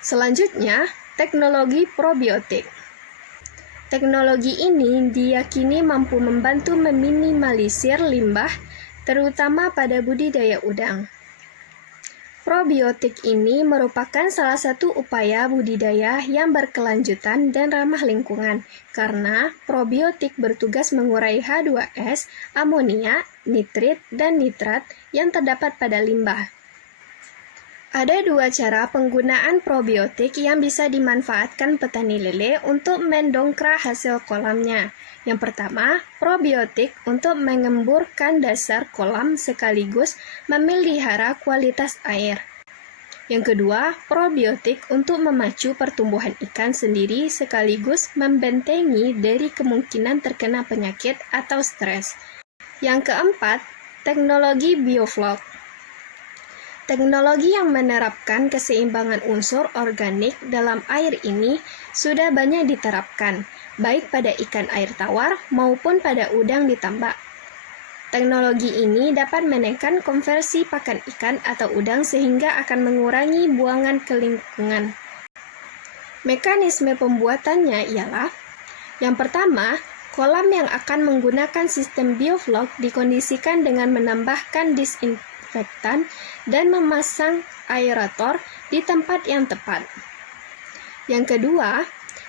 Selanjutnya, teknologi probiotik. Teknologi ini diyakini mampu membantu meminimalisir limbah, terutama pada budidaya udang. Probiotik ini merupakan salah satu upaya budidaya yang berkelanjutan dan ramah lingkungan, karena probiotik bertugas mengurai H2S, amonia, nitrit, dan nitrat yang terdapat pada limbah. Ada dua cara penggunaan probiotik yang bisa dimanfaatkan petani lele untuk mendongkrak hasil kolamnya. Yang pertama, probiotik untuk mengemburkan dasar kolam sekaligus memelihara kualitas air. Yang kedua, probiotik untuk memacu pertumbuhan ikan sendiri sekaligus membentengi dari kemungkinan terkena penyakit atau stres. Yang keempat, teknologi bioflok. Teknologi yang menerapkan keseimbangan unsur organik dalam air ini sudah banyak diterapkan, baik pada ikan air tawar maupun pada udang di tambak. Teknologi ini dapat menekan konversi pakan ikan atau udang sehingga akan mengurangi buangan ke lingkungan. Mekanisme pembuatannya ialah: yang pertama, kolam yang akan menggunakan sistem bioflok dikondisikan dengan menambahkan disinfektan dan memasang aerator di tempat yang tepat. Yang kedua,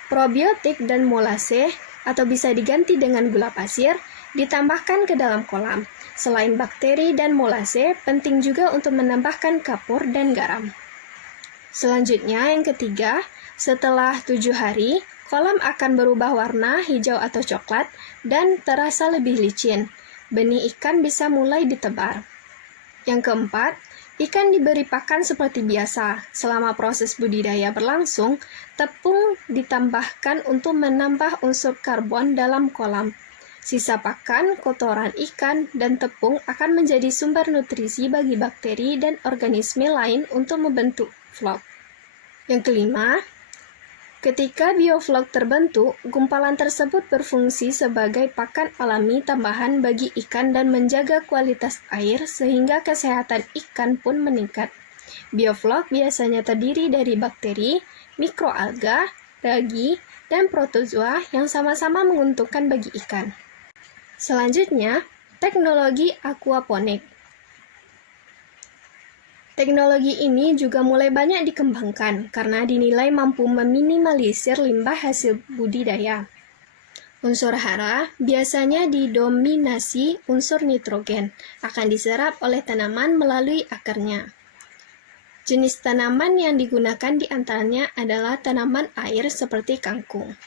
probiotik dan molase atau bisa diganti dengan gula pasir ditambahkan ke dalam kolam. Selain bakteri dan molase, penting juga untuk menambahkan kapur dan garam. Selanjutnya, yang ketiga, setelah 7 hari, kolam akan berubah warna hijau atau coklat dan terasa lebih licin. Benih ikan bisa mulai ditebar. Yang keempat, ikan diberi pakan seperti biasa. Selama proses budidaya berlangsung, tepung ditambahkan untuk menambah unsur karbon dalam kolam. Sisa pakan, kotoran ikan, dan tepung akan menjadi sumber nutrisi bagi bakteri dan organisme lain untuk membentuk flok. Yang kelima, ketika bioflok terbentuk, gumpalan tersebut berfungsi sebagai pakan alami tambahan bagi ikan dan menjaga kualitas air sehingga kesehatan ikan pun meningkat. Bioflok biasanya terdiri dari bakteri, mikroalga, ragi, dan protozoa yang sama-sama menguntungkan bagi ikan. Selanjutnya, teknologi aquaponik. Teknologi ini juga mulai banyak dikembangkan karena dinilai mampu meminimalisir limbah hasil budidaya. Unsur hara biasanya didominasi unsur nitrogen, akan diserap oleh tanaman melalui akarnya. Jenis tanaman yang digunakan di antaranya adalah tanaman air seperti kangkung.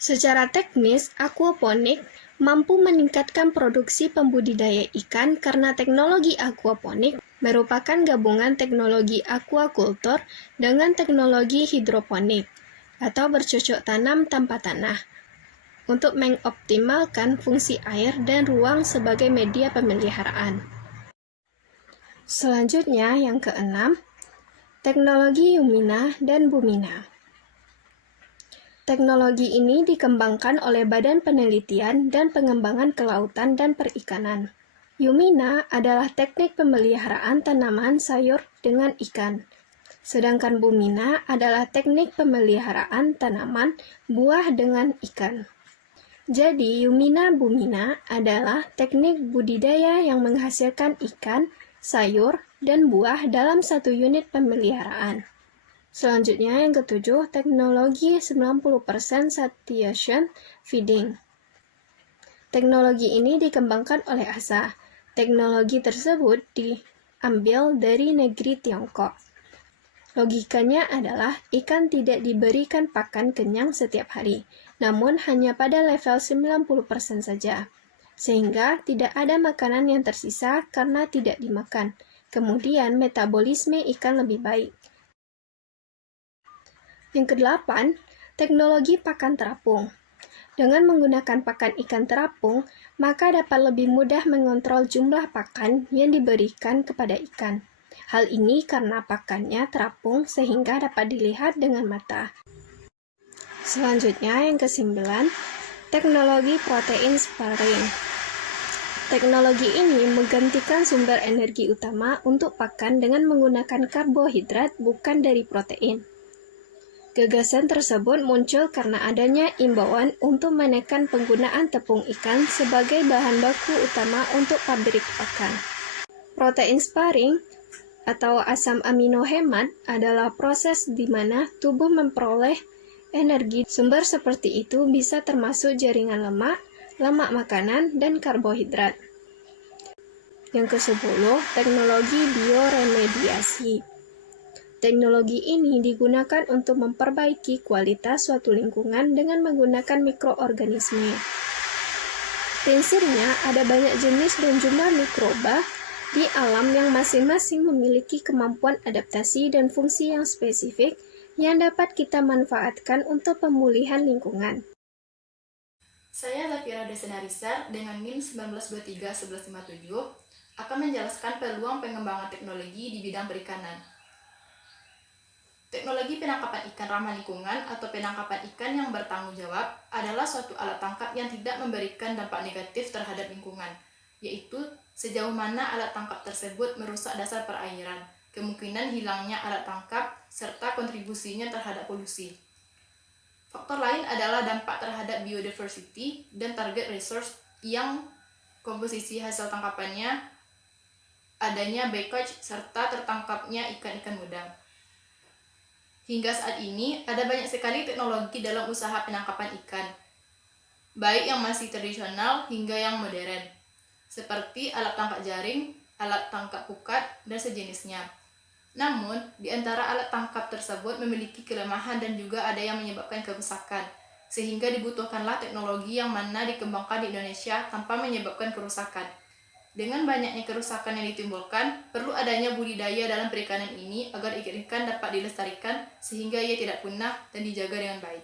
Secara teknis, aquaponik mampu meningkatkan produksi pembudidaya ikan karena teknologi aquaponik merupakan gabungan teknologi aquaculture dengan teknologi hidroponik atau bercocok tanam tanpa tanah untuk mengoptimalkan fungsi air dan ruang sebagai media pemeliharaan. Selanjutnya, yang keenam, teknologi Yumina dan Bumina. Teknologi ini dikembangkan oleh Badan Penelitian dan Pengembangan Kelautan dan Perikanan. Yumina adalah teknik pemeliharaan tanaman sayur dengan ikan, sedangkan Bumina adalah teknik pemeliharaan tanaman buah dengan ikan. Jadi, Yumina-Bumina adalah teknik budidaya yang menghasilkan ikan, sayur, dan buah dalam satu unit pemeliharaan. Selanjutnya, yang ketujuh, teknologi 90% satiation feeding. Teknologi ini dikembangkan oleh ASA. Teknologi tersebut diambil dari negeri Tiongkok. Logikanya adalah ikan tidak diberikan pakan kenyang setiap hari, namun hanya pada level 90% saja, sehingga tidak ada makanan yang tersisa karena tidak dimakan. Kemudian metabolisme ikan lebih baik. Yang kedelapan, teknologi pakan terapung. Dengan menggunakan pakan ikan terapung, maka dapat lebih mudah mengontrol jumlah pakan yang diberikan kepada ikan. Hal ini karena pakannya terapung sehingga dapat dilihat dengan mata. Selanjutnya, yang kesembilan, teknologi protein sparing. Teknologi ini menggantikan sumber energi utama untuk pakan dengan menggunakan karbohidrat bukan dari protein. Gagasan tersebut muncul karena adanya imbauan untuk menekan penggunaan tepung ikan sebagai bahan baku utama untuk pabrik pakan. Protein sparing atau asam amino hemat adalah proses di mana tubuh memperoleh energi. Sumber seperti itu bisa termasuk jaringan lemak, lemak makanan, dan karbohidrat. Yang ke-10, teknologi bioremediasi. Teknologi ini digunakan untuk memperbaiki kualitas suatu lingkungan dengan menggunakan mikroorganisme. Prinsipnya, ada banyak jenis dan jumlah mikroba di alam yang masing-masing memiliki kemampuan adaptasi dan fungsi yang spesifik yang dapat kita manfaatkan untuk pemulihan lingkungan. Saya Zafira Desenarisa dengan NIM 19231157 akan menjelaskan peluang pengembangan teknologi di bidang perikanan. Teknologi penangkapan ikan ramah lingkungan atau penangkapan ikan yang bertanggung jawab adalah suatu alat tangkap yang tidak memberikan dampak negatif terhadap lingkungan, yaitu sejauh mana alat tangkap tersebut merusak dasar perairan, kemungkinan hilangnya alat tangkap, serta kontribusinya terhadap polusi. Faktor lain adalah dampak terhadap biodiversity dan target resource yang komposisi hasil tangkapannya, adanya backcatch, serta tertangkapnya ikan-ikan muda. Hingga saat ini, ada banyak sekali teknologi dalam usaha penangkapan ikan, baik yang masih tradisional hingga yang modern, seperti alat tangkap jaring, alat tangkap pukat, dan sejenisnya. Namun, di antara alat tangkap tersebut memiliki kelemahan dan juga ada yang menyebabkan kerusakan, sehingga dibutuhkanlah teknologi yang mana dikembangkan di Indonesia tanpa menyebabkan kerusakan. Dengan banyaknya kerusakan yang ditimbulkan, perlu adanya budidaya dalam perikanan ini agar ikan-ikan dapat dilestarikan sehingga ia tidak punah dan dijaga dengan baik.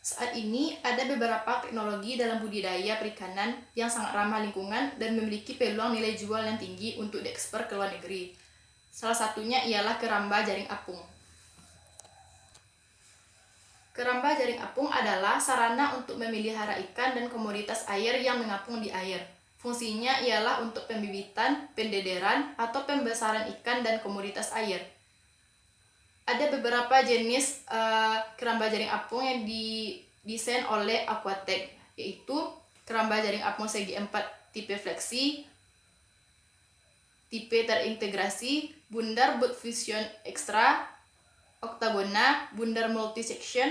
Saat ini ada beberapa teknologi dalam budidaya perikanan yang sangat ramah lingkungan dan memiliki peluang nilai jual yang tinggi untuk diekspor ke luar negeri. Salah satunya ialah keramba jaring apung. Keramba jaring apung adalah sarana untuk memelihara ikan dan komoditas air yang mengapung di air. Fungsinya ialah untuk pembibitan, pendederan, atau pembesaran ikan dan komoditas air. Ada beberapa jenis keramba jaring apung yang didesain oleh Aquatech, yaitu keramba jaring apung segi 4 tipe fleksi, tipe terintegrasi, bundar boat fusion extra, oktagona, bundar multi section,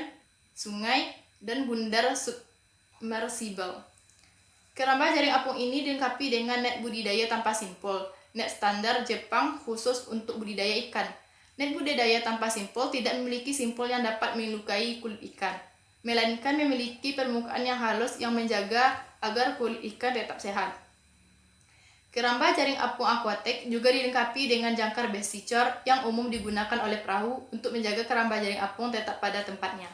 sungai, dan bundar submersible. Keramba jaring apung ini dilengkapi dengan net budidaya tanpa simpul, net standar Jepang khusus untuk budidaya ikan. Net budidaya tanpa simpul tidak memiliki simpul yang dapat melukai kulit ikan, melainkan memiliki permukaan yang halus yang menjaga agar kulit ikan tetap sehat. Keramba jaring apung Aquatech juga dilengkapi dengan jangkar besicor yang umum digunakan oleh perahu untuk menjaga keramba jaring apung tetap pada tempatnya.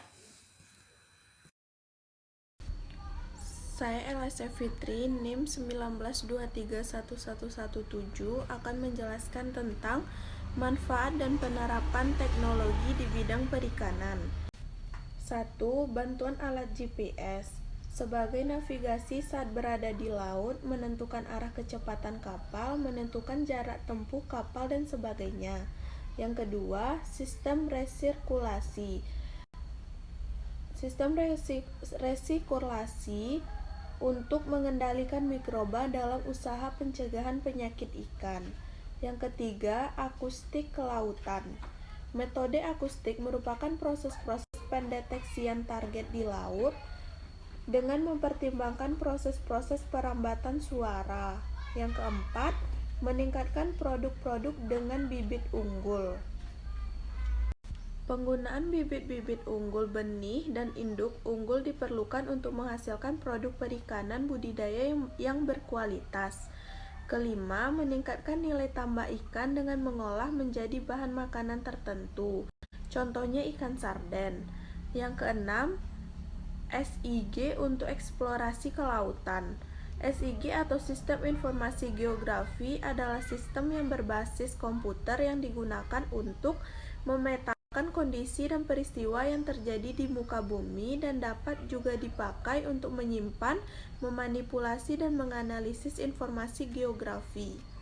Saya Elisa Fitri, NIM 19231117 akan menjelaskan tentang manfaat dan penerapan teknologi di bidang perikanan. 1. Bantuan alat GPS. Sebagai navigasi saat berada di laut, menentukan arah kecepatan kapal, menentukan jarak tempuh kapal, dan sebagainya. Yang kedua, sistem resirkulasi. Sistem resirkulasi untuk mengendalikan mikroba dalam usaha pencegahan penyakit ikan. Yang ketiga, akustik kelautan. Metode akustik merupakan proses-proses pendeteksian target di laut dengan mempertimbangkan proses-proses perambatan suara. Yang keempat, meningkatkan produk-produk dengan bibit unggul. Penggunaan bibit-bibit unggul benih dan induk unggul diperlukan untuk menghasilkan produk perikanan budidaya yang berkualitas. Kelima, meningkatkan nilai tambah ikan dengan mengolah menjadi bahan makanan tertentu. Contohnya ikan sarden. Yang keenam, SIG untuk eksplorasi kelautan. SIG atau Sistem Informasi Geografi adalah sistem yang berbasis komputer yang digunakan untuk memetakan menetapkan kondisi dan peristiwa yang terjadi di muka bumi dan dapat juga dipakai untuk menyimpan, memanipulasi, dan menganalisis informasi geografi.